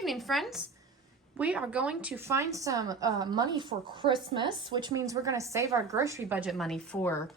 evening, friends. We are going to find some money for Christmas, which means we're going to save our grocery budget money for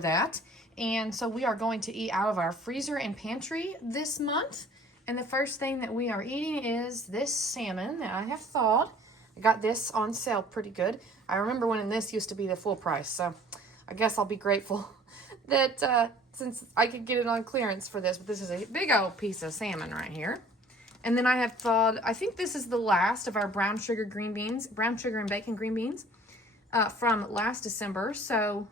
that. And so we are going to eat out of our freezer and pantry this month. And the first thing that we are eating is this salmon that I have thawed. I got this on sale pretty good. I remember when this used to be the full price, so I guess I'll be grateful that since I could get it on clearance for this. But this is a big old piece of salmon right here. And then I have thawed, I think this is the last of our brown sugar and bacon green beans from last December. So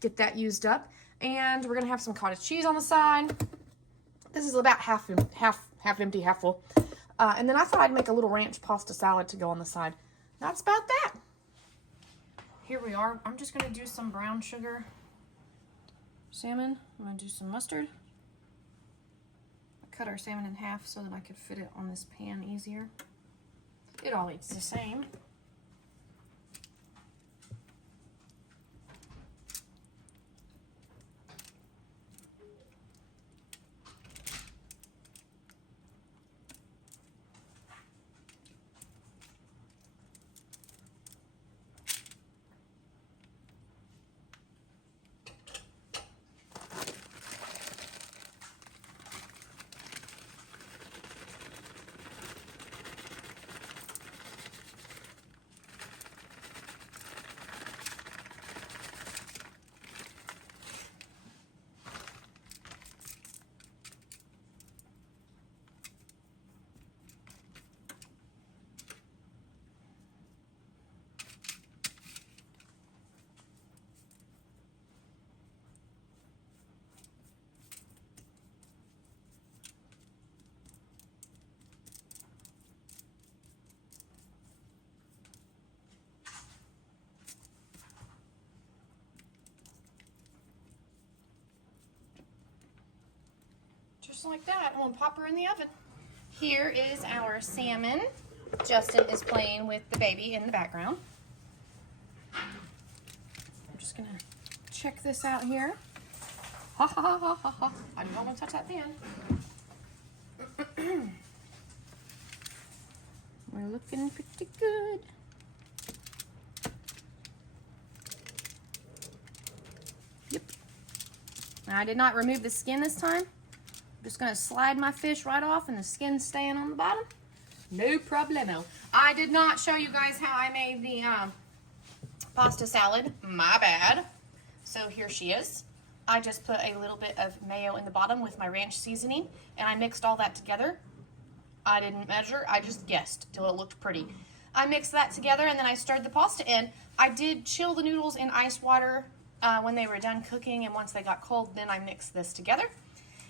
get that used up. And we're gonna have some cottage cheese on the side. This is about half empty, half full. And then I thought I'd make a little ranch pasta salad to go on the side. That's about that. Here we are. I'm just gonna do some brown sugar salmon. I'm gonna do some mustard. I cut our salmon in half so that I could fit it on this pan easier. It all eats the same. Just like that, and we'll pop her in the oven. Here is our salmon. Justin is playing with the baby in the background. I'm just gonna check this out here. Ha ha ha ha ha ha. I don't want to touch that pan. We're looking pretty good. Yep. Now, I did not remove the skin this time. I'm just gonna slide my fish right off and the skin's staying on the bottom. No problemo. I did not show you guys how I made the pasta salad. My bad. So here she is. I just put a little bit of mayo in the bottom with my ranch seasoning and I mixed all that together. I didn't measure, I just guessed till it looked pretty. I mixed that together and then I stirred the pasta in. I did chill the noodles in ice water when they were done cooking, and once they got cold, then I mixed this together.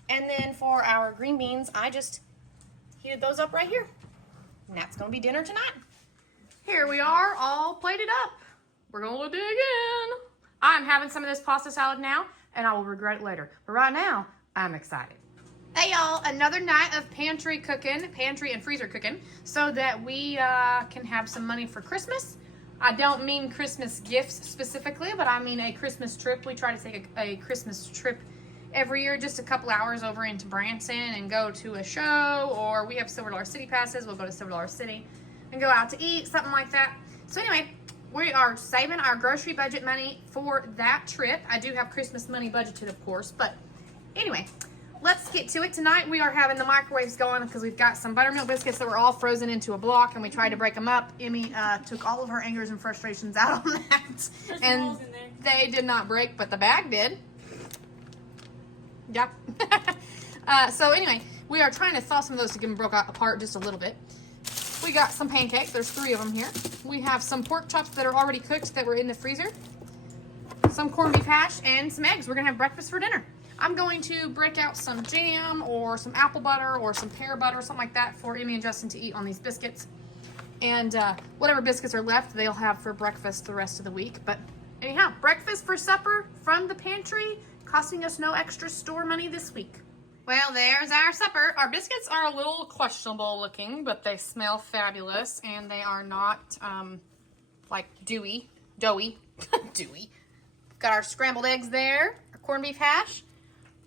And then for our green beans, I just heated those up right here. And that's gonna be dinner tonight. Here we are, all plated up. We're gonna dig in. I'm having some of this pasta salad now, and I will regret it later. But right now, I'm excited. Hey y'all, another night of pantry and freezer cooking, so that we can have some money for Christmas. I don't mean Christmas gifts specifically, but I mean a Christmas trip. We try to take a Christmas trip every year, just a couple hours over into Branson and go to a show, or we have Silver Dollar City passes. We'll go to Silver Dollar City and go out to eat, something like that. So anyway, we are saving our grocery budget money for that trip. I do have Christmas money budgeted, of course, but anyway, let's get to it. Tonight we are having the microwaves going because we've got some buttermilk biscuits that were all frozen into a block, and we tried to break them up. Emmy took all of her angers and frustrations out on that. There's and balls in there. They did not break, but the bag did. Yeah. So anyway, we are trying to thaw some of those to get them broke apart just a little bit. We got some pancakes. There's 3 of them here. We have some pork chops that are already cooked that were in the freezer. Some corned beef hash and some eggs. We're going to have breakfast for dinner. I'm going to break out some jam or some apple butter or some pear butter or something like that for Emmy and Justin to eat on these biscuits. And whatever biscuits are left, they'll have for breakfast the rest of the week. But anyhow, breakfast for supper from the pantry, costing us no extra store money this week. Well, there's our supper. Our biscuits are a little questionable looking, but they smell fabulous, and they are not like doughy. Dewy. Got our scrambled eggs there, our corned beef hash,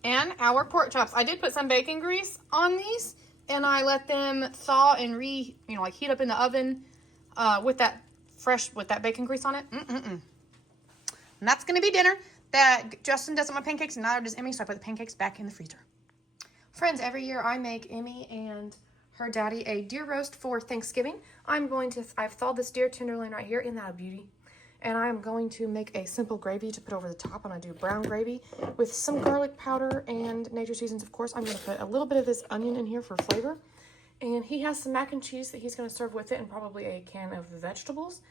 and our pork chops. I did put some bacon grease on these and I let them thaw and like heat up in the oven with that bacon grease on it. And that's going to be dinner. That Justin doesn't want pancakes, and neither does Emmy, so I put the pancakes back in the freezer. Friends, every year I make Emmy and her daddy a deer roast for Thanksgiving. I've thawed this deer tenderloin right here. Isn't that a beauty? And I'm going to make a simple gravy to put over the top. I'm going to do brown gravy with some garlic powder and nature seasons, of course. I'm going to put a little bit of this onion in here for flavor. And he has some mac and cheese that he's going to serve with it, and probably a can of vegetables.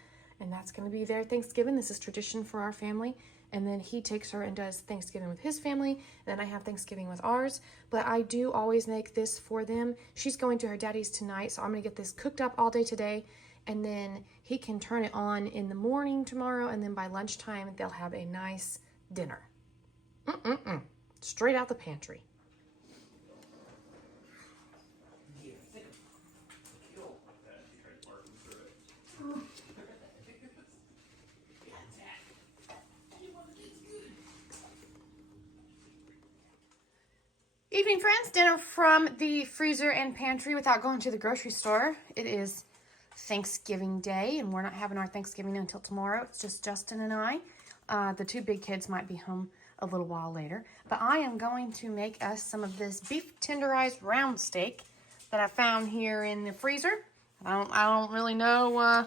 And that's going to be their Thanksgiving. This is tradition for our family. And then he takes her and does Thanksgiving with his family. And then I have Thanksgiving with ours. But I do always make this for them. She's going to her daddy's tonight, so I'm going to get this cooked up all day today. And then he can turn it on in the morning tomorrow. And then by lunchtime, they'll have a nice dinner. Straight out the pantry. Evening, friends. Dinner from the freezer and pantry without going to the grocery store. It is Thanksgiving Day, and we're not having our Thanksgiving until tomorrow. It's just Justin and I. The two big kids might be home a little while later. But I am going to make us some of this beef tenderized round steak that I found here in the freezer. I don't really know.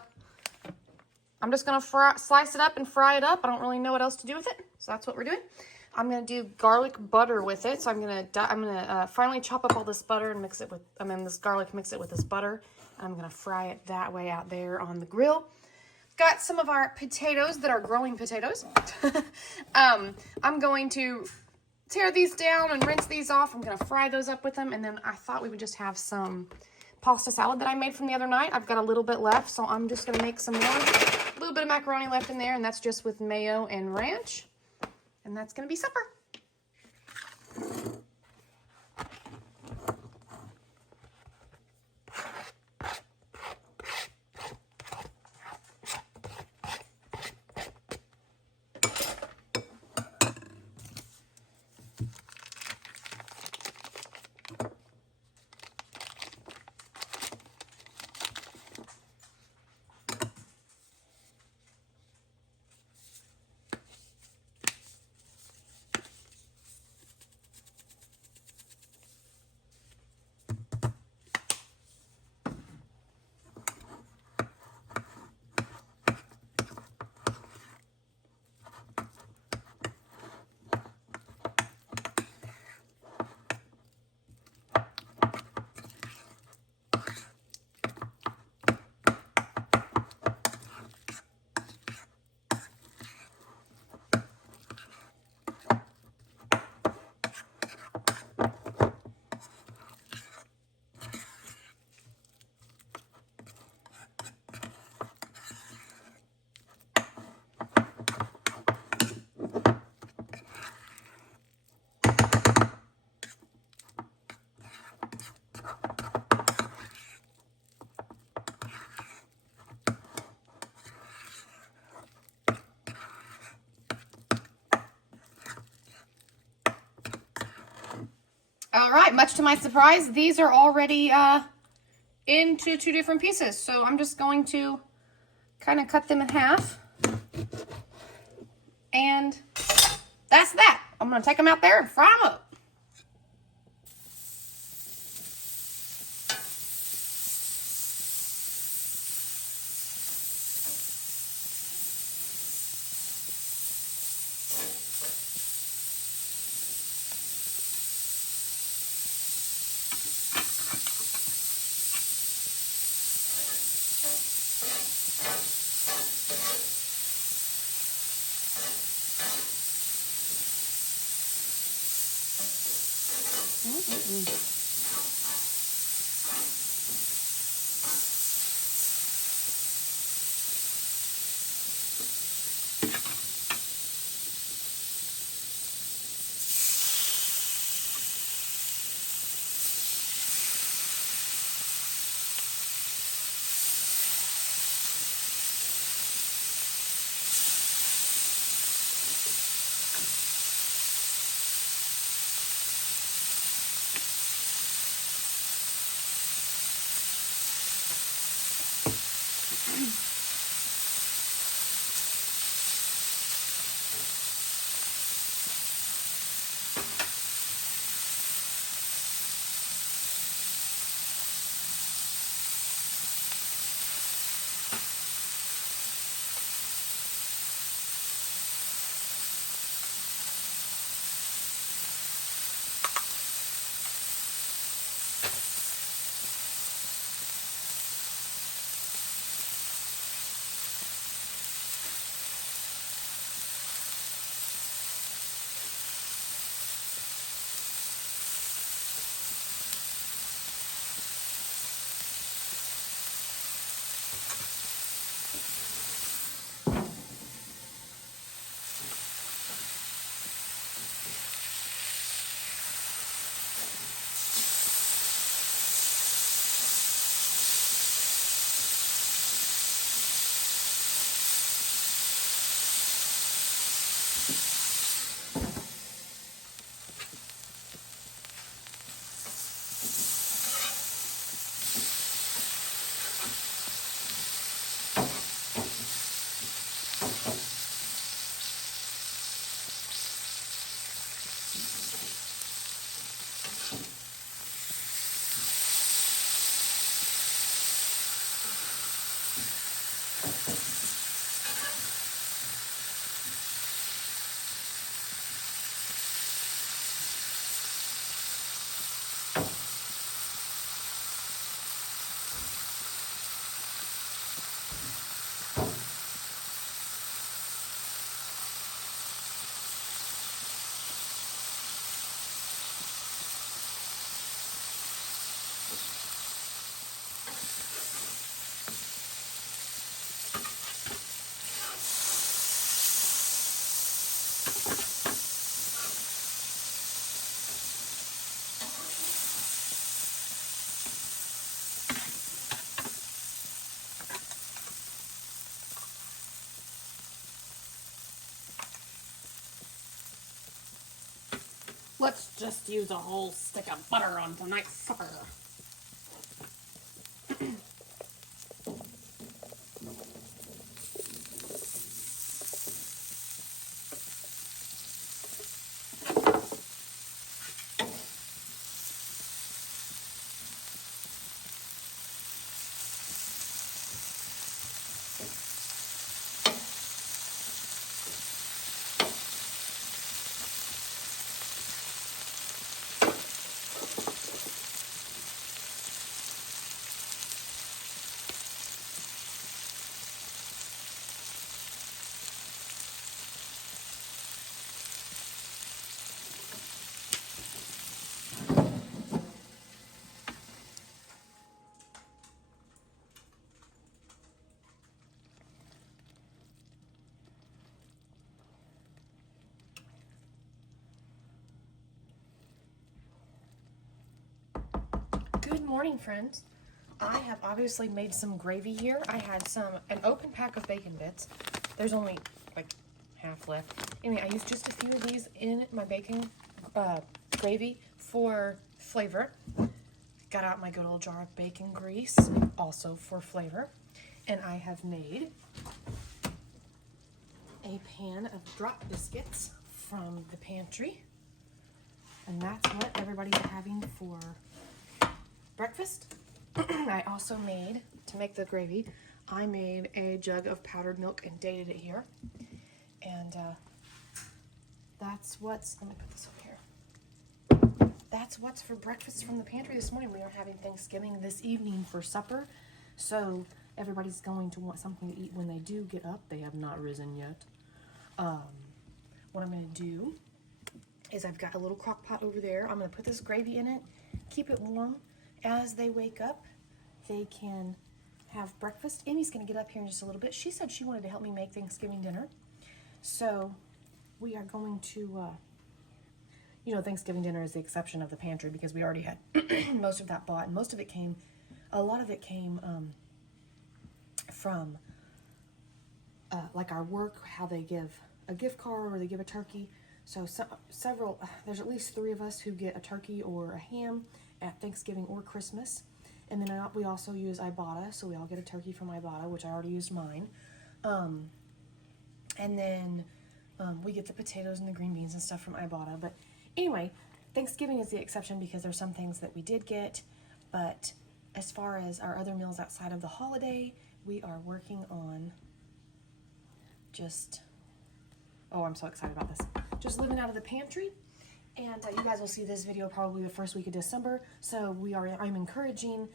I'm just going to slice it up and fry it up. I don't really know what else to do with it. So that's what we're doing. I'm going to do garlic butter with it. So I'm going to finally chop up all this butter and mix it with, this garlic, mix it with this butter. I'm going to fry it that way out there on the grill. Got some of our potatoes that are growing potatoes. I'm going to tear these down and rinse these off. I'm going to fry those up with them. And then I thought we would just have some pasta salad that I made from the other night. I've got a little bit left, so I'm just going to make some more. A little bit of macaroni left in there, and that's just with mayo and ranch. And that's going to be supper. All right, much to my surprise, these are already into two different pieces. So I'm just going to kind of cut them in half. And that's that. I'm going to take them out there and fry them up. Let's just use a whole stick of butter on tonight's supper. Good morning, friends. I have obviously made some gravy here. I had an open pack of bacon bits. There's only like half left. Anyway, I used just a few of these in my bacon gravy for flavor. Got out my good old jar of bacon grease, also for flavor. And I have made a pan of drop biscuits from the pantry. And that's what everybody's having for breakfast. I also made, to make the gravy, I made a jug of powdered milk and dated it here. And that's what's, let me put this over here. That's what's for breakfast from the pantry this morning. We are having Thanksgiving this evening for supper. So everybody's going to want something to eat when they do get up. They have not risen yet. What I'm going to do is I've got a little crock pot over there. I'm going to put this gravy in it, keep it warm. As they wake up, they can have breakfast. Amy's going to get up here in just a little bit. She said she wanted to help me make Thanksgiving dinner. So we are going to, Thanksgiving dinner is the exception of the pantry because we already had most of that bought. And most of it came, a lot of it came from like our work, how they give a gift card or they give a turkey. So several, there's at least 3 of us who get a turkey or a ham at Thanksgiving or Christmas. And then we also use Ibotta, so we all get a turkey from Ibotta, which I already used mine. And then we get the potatoes and the green beans and stuff from Ibotta. But anyway, Thanksgiving is the exception because there's some things that we did get. But as far as our other meals outside of the holiday, we are working on just, oh, I'm so excited about this. Just living out of the pantry. And you guys will see this video probably the first week of December. So I'm encouraging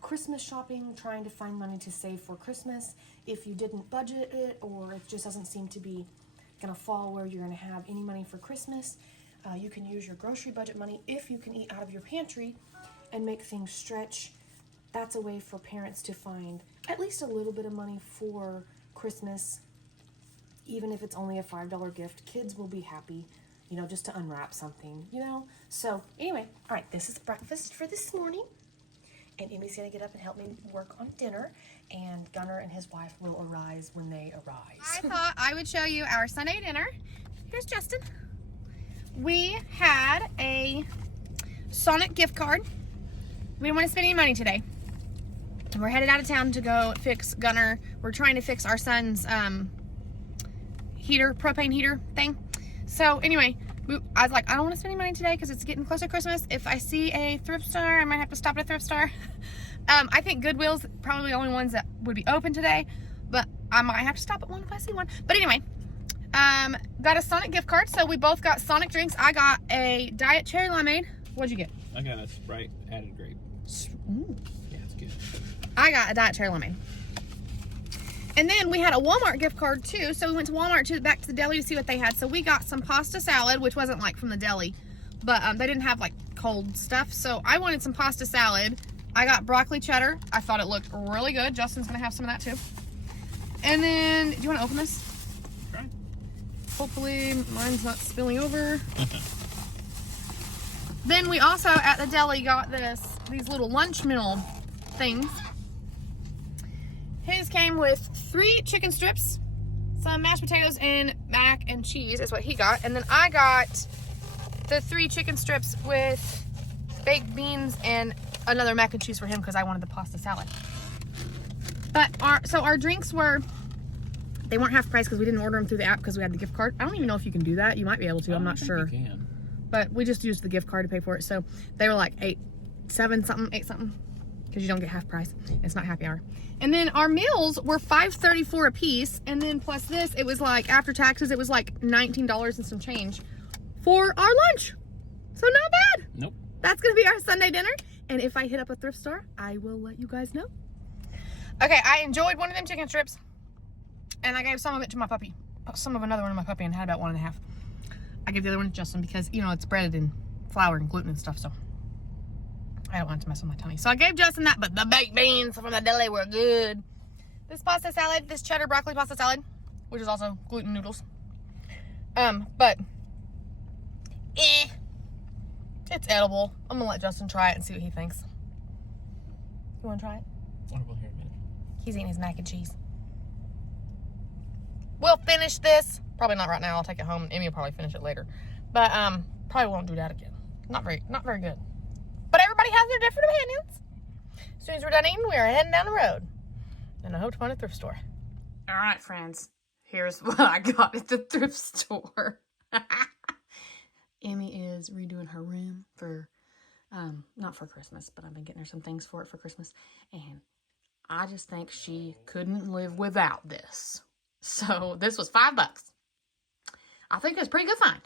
Christmas shopping, trying to find money to save for Christmas. If you didn't budget it or it just doesn't seem to be going to fall where you're going to have any money for Christmas, you can use your grocery budget money if you can eat out of your pantry and make things stretch. That's a way for parents to find at least a little bit of money for Christmas, even if it's only a $5 gift. Kids will be happy. Just to unwrap something, So anyway, all right, this is breakfast for this morning. And Amy's going to get up and help me work on dinner. And Gunnar and his wife will arise when they arise. I thought I would show you our Sunday dinner. Here's Justin. We had a Sonic gift card. We didn't want to spend any money today. And we're headed out of town to go fix Gunnar. We're trying to fix our son's propane heater thing. So anyway, I was like, I don't want to spend any money today because it's getting close to Christmas. If I see a thrift store, I might have to stop at a thrift store. I think Goodwill's probably the only ones that would be open today, but I might have to stop at one if I see one. But anyway, got a Sonic gift card, so we both got Sonic drinks. I got a Diet Cherry Limeade. What'd you get? I got a Sprite added grape. Ooh. Yeah, it's good. I got a Diet Cherry Limeade. And then we had a Walmart gift card too, so we went to Walmart back to the deli to see what they had. So we got some pasta salad, which wasn't like from the deli, but they didn't have like cold stuff. So I wanted some pasta salad. I got broccoli cheddar. I thought it looked really good. Justin's gonna have some of that too. And then, do you want to open this? Try. Hopefully mine's not spilling over. Then we also at the deli got these little lunch meal things. His came with 3 chicken strips, some mashed potatoes, and mac and cheese is what he got. And then I got the 3 chicken strips with baked beans and another mac and cheese for him because I wanted the pasta salad. But our drinks were, they weren't half price because we didn't order them through the app because we had the gift card. I don't even know if you can do that. You might be able to. I'm not sure. You can. But we just used the gift card to pay for it. So they were like 8 something because you don't get half price. It's not happy hour. And then our meals were $5.34 a piece. And then plus this, it was like, after taxes, it was like $19 and some change for our lunch. So not bad. Nope. That's going to be our Sunday dinner. And if I hit up a thrift store, I will let you guys know. Okay, I enjoyed one of them chicken strips. And I gave some of it to my puppy. Some of another one to my puppy and had about 1.5. I gave the other one to Justin because, you know, it's breaded in flour and gluten and stuff, so I don't want it to mess with my tummy. So I gave Justin that, but the baked beans from the deli were good. This pasta salad, this cheddar broccoli pasta salad, which is also gluten noodles. But it's edible. I'm gonna let Justin try it and see what he thinks. You wanna try it? I will here in a minute. He's eating his mac and cheese. We'll finish this. Probably not right now. I'll take it home. Emmy will probably finish it later. But probably won't do that again. Not very good. But everybody has their different opinions. As soon as we're done eating, we are heading down the road. And I hope to find a thrift store. All right, friends. Here's what I got at the thrift store. Emmy is redoing her room for, not for Christmas, but I've been getting her some things for Christmas. And I just think she couldn't live without this. So this was $5. I think it's a pretty good find.